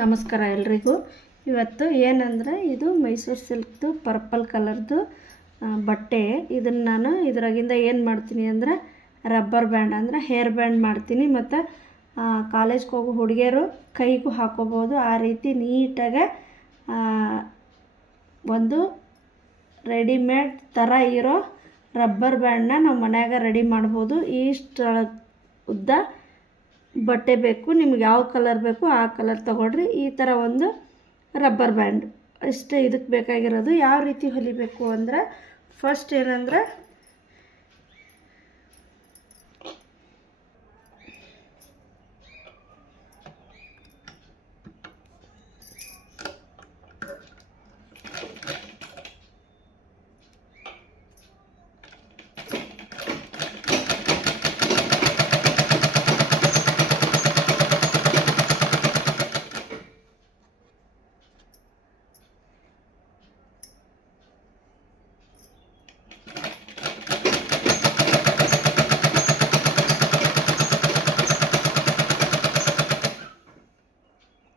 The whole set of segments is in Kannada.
ನಮಸ್ಕಾರ ಎಲ್ರಿಗೂ. ಇವತ್ತು ಏನಂದರೆ ಇದು ಮೈಸೂರು ಸಿಲ್ಕ್ದು ಪರ್ಪಲ್ ಕಲರ್ದು ಬಟ್ಟೆ. ಇದನ್ನು ನಾನು ಇದರಾಗಿಂದ ಏನು ಮಾಡ್ತೀನಿ ಅಂದರೆ ರಬ್ಬರ್ ಬ್ಯಾಂಡ್, ಅಂದರೆ ಹೇರ್ ಬ್ಯಾಂಡ್ ಮಾಡ್ತೀನಿ. ಮತ್ತು ಕಾಲೇಜ್ಗೆ ಹೋಗೋ ಹುಡುಗಿಯರು ಕೈಗೂ ಹಾಕೋಬೋದು. ಆ ರೀತಿ ನೀಟಾಗೆ ಒಂದು ರೆಡಿಮೇಡ್ ಥರ ಇರೋ ರಬ್ಬರ್ ಬ್ಯಾಂಡನ್ನ ನಾವು ಮನ್ಯಾಗ ರೆಡಿ ಮಾಡ್ಬೋದು. ಇಷ್ಟು ಉದ್ದ ಬಟ್ಟೆ ಬೇಕು, ನಿಮ್ಗೆ ಯಾವ ಕಲರ್ ಬೇಕು ಆ ಕಲರ್ ತೊಗೊಳ್ರಿ. ಈ ಥರ ಒಂದು ರಬ್ಬರ್ ಬ್ಯಾಂಡ್ ಇಷ್ಟೇ ಇದಕ್ಕೆ ಬೇಕಾಗಿರೋದು. ಯಾವ ರೀತಿ ಹೊಲಿಬೇಕು ಅಂದರೆ ಫಸ್ಟ್ ಏನಂದ್ರೆ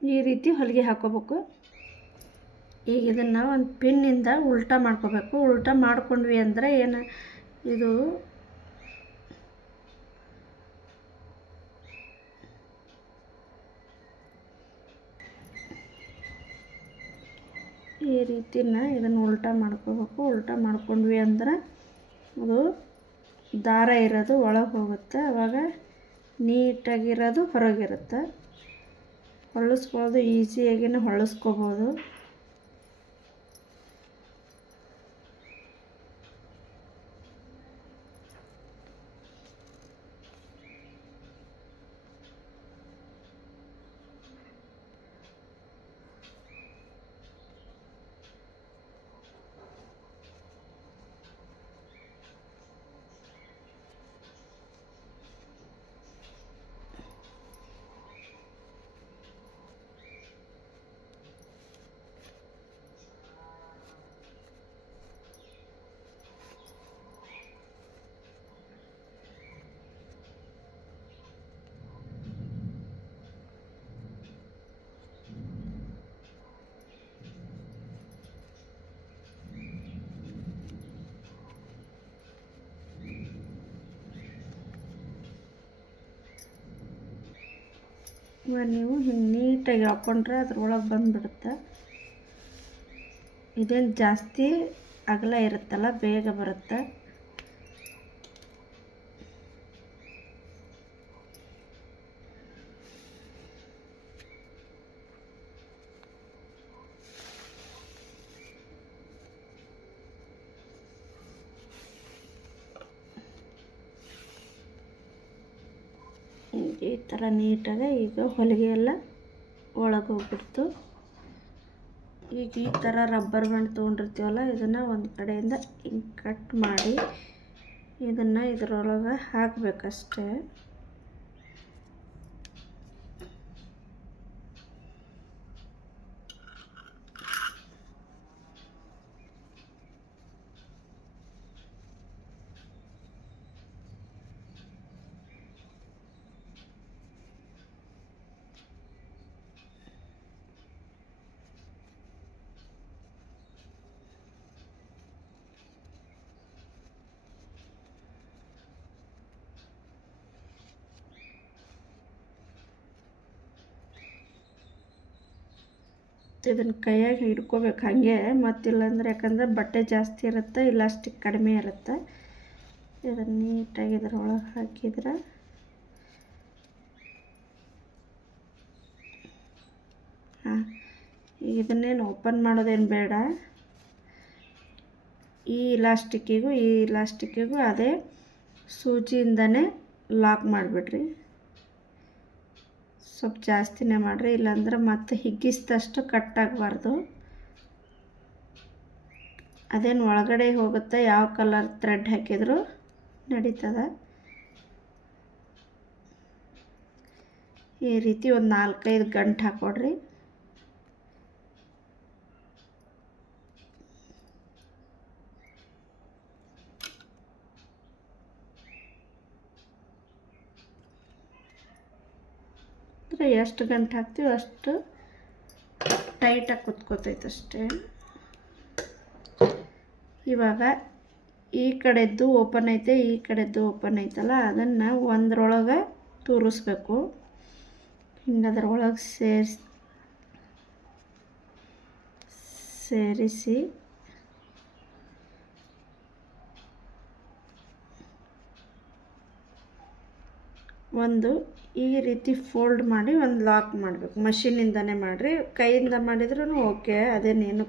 ಈ ಹೊಲಿಗೆ ಹಾಕೋಬೇಕು. ಈಗ ಇದನ್ನು ಒಂದು ಪಿನ್ನಿಂದ ಉಲ್ಟಾ ಮಾಡ್ಕೋಬೇಕು. ಉಲ್ಟಾ ಮಾಡ್ಕೊಂಡ್ವಿ ಅಂದರೆ ಏನು, ಇದು ಈ ರೀತಿನ ಇದನ್ನು ಉಲ್ಟಾ ಮಾಡ್ಕೋಬೇಕು. ಉಲ್ಟಾ ಮಾಡ್ಕೊಂಡ್ವಿ ಅಂದ್ರೆ ಅದು ದಾರ ಇರೋದು ಒಳಗೆ ಹೋಗುತ್ತೆ. ಅವಾಗ ನೀಟಾಗಿರೋದು ಹೊರಗಿರುತ್ತೆ. ಹೊಳಿಸ್ಕೊಳ್ಳೋದು ಈಸಿಯಾಗಿನೇ ಹೊಳಿಸ್ಕೋಬೋದು ಇವಾಗ ನೀವು ಹಿಂಗೆ ನೀಟಾಗಿ ಹಾಕ್ಕೊಂಡ್ರೆ ಅದ್ರೊಳಗೆ ಬಂದುಬಿಡುತ್ತೆ. ಇದೇನು ಜಾಸ್ತಿ ಅಗಲ ಇರುತ್ತಲ್ಲ ಬೇಗ ಬರುತ್ತೆ. ಈ ಥರ ನೀಟಾಗಿ ಈಗ ಹೊಲಿಗೆ ಎಲ್ಲ ಒಳಗೆ ಹೋಗ್ಬಿಡ್ತು. ಈಗ ಈ ಥರ ರಬ್ಬರ್ ಬ್ಯಾಂಡ್ ತೊಗೊಂಡಿರ್ತೀವಲ್ಲ, ಇದನ್ನು ಒಂದು ಕಡೆಯಿಂದ ಹಿಂಗೆ ಕಟ್ ಮಾಡಿ ಇದನ್ನು ಇದರೊಳಗೆ ಹಾಕಬೇಕಷ್ಟೇ. ಇದನ್ನು ಕೈಯಾಗಿ ಹಿಡ್ಕೋಬೇಕು ಹಾಗೆ ಮತ್ತಿಲ್ಲಾಂದ್ರೆ ಯಾಕಂದರೆ ಬಟ್ಟೆ ಜಾಸ್ತಿ ಇರುತ್ತೆ, ಇಲಾಸ್ಟಿಕ್ ಕಡಿಮೆ ಇರುತ್ತೆ. ಇದನ್ನು ನೀಟಾಗಿ ಇದ್ರೊಳಗೆ ಹಾಕಿದ್ರೆ ಹಾಂ, ಇದನ್ನೇನು ಓಪನ್ ಮಾಡೋದೇನು ಬೇಡ. ಈ ಇಲಾಸ್ಟಿಕ್ಕಿಗೂ ಈ ಇಲಾಸ್ಟಿಕ್ಕಿಗೂ ಅದೇ ಸೂಜಿಯಿಂದನೇ ಲಾಕ್ ಮಾಡಿಬಿಡ್ರಿ. ಸ್ವಲ್ಪ ಜಾಸ್ತಿನೇ ಮಾಡಿರಿ, ಇಲ್ಲಾಂದ್ರೆ ಮತ್ತೆ ಹಿಗ್ಗಿಸಿದಷ್ಟು ಕಟ್ಟಾಗಬಾರ್ದು. ಅದೇನು ಒಳಗಡೆ ಹೋಗುತ್ತೆ ಯಾವ ಕಲರ್ ಥ್ರೆಡ್ ಹಾಕಿದ್ರು ನಡೀತದೆ. ಈ ರೀತಿ ಒಂದು ನಾಲ್ಕೈದು ಗಂಟು ಹಾಕೊಡ್ರಿ. ಎಷ್ಟು ಗಂಟೆ ಹಾಕ್ತೀವಿ ಅಷ್ಟು ಟೈಟಾಗಿ ಕುತ್ಕೋತೈತೆ ಅಷ್ಟೇ. ಇವಾಗ ಈ ಕಡೆದ್ದು ಓಪನ್ ಐತೆ, ಈ ಕಡೆದ್ದು ಓಪನ್ ಐತಲ್ಲ, ಅದನ್ನು ಒಂದರೊಳಗೆ ತೂರಿಸ್ಬೇಕು. ಹಿಂಗೆ ಅದರೊಳಗೆ ಸೇರಿಸಿ ಸೇರಿಸಿ. ಒಂದು ಈ ರೀತಿ ಫೋಲ್ಡ್ ಮಾಡಿ ಒಂದು ಲಾಕ್ ಮಾಡಬೇಕು. ಮಷಿನಿಂದನೇ ಮಾಡಿರಿ. ಕೈಯಿಂದ ಮಾಡಿದ್ರೂ ಓಕೆ, ಅದೇನೇನು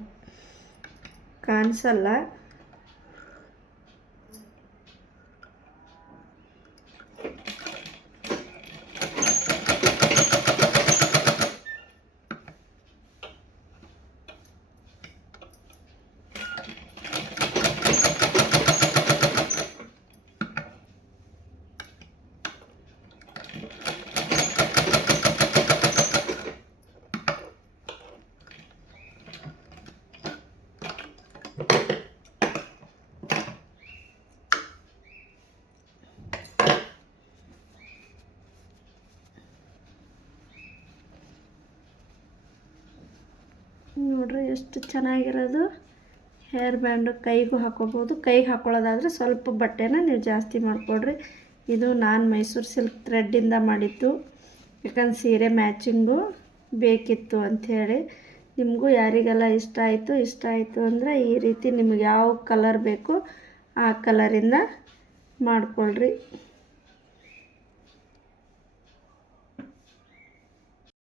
ಕಾಣಿಸಲ್ಲ. ನೋಡ್ರಿ ಎಷ್ಟು ಚೆನ್ನಾಗಿರೋದು. ಹೇರ್ ಬ್ಯಾಂಡು ಕೈಗೂ ಹಾಕೋಬೋದು ಕೈಗೆ ಹಾಕೊಳ್ಳೋದಾದರೆ ಸ್ವಲ್ಪ ಬಟ್ಟೆನ ನೀವು ಜಾಸ್ತಿ ಮಾಡಿಕೊಡ್ರಿ ಇದು ನಾನು ಮೈಸೂರು ಸಿಲ್ಕ್ ಥ್ರೆಡ್ಡಿಂದ ಮಾಡಿದ್ದು. ಯಾಕಂದ್ರೆ ಸೀರೆ ಮ್ಯಾಚಿಂಗು ಬೇಕಿತ್ತು ಅಂಥೇಳಿ. ನಿಮಗೂ ಯಾರಿಗೆಲ್ಲ ಇಷ್ಟ ಆಯಿತು ಇಷ್ಟ ಆಯಿತು ಅಂದರೆ ಈ ರೀತಿ ನಿಮ್ಗೆ ಯಾವ ಕಲರ್ ಬೇಕು ಆ ಕಲರಿಂದ ಮಾಡಿಕೊಳ್ರಿ.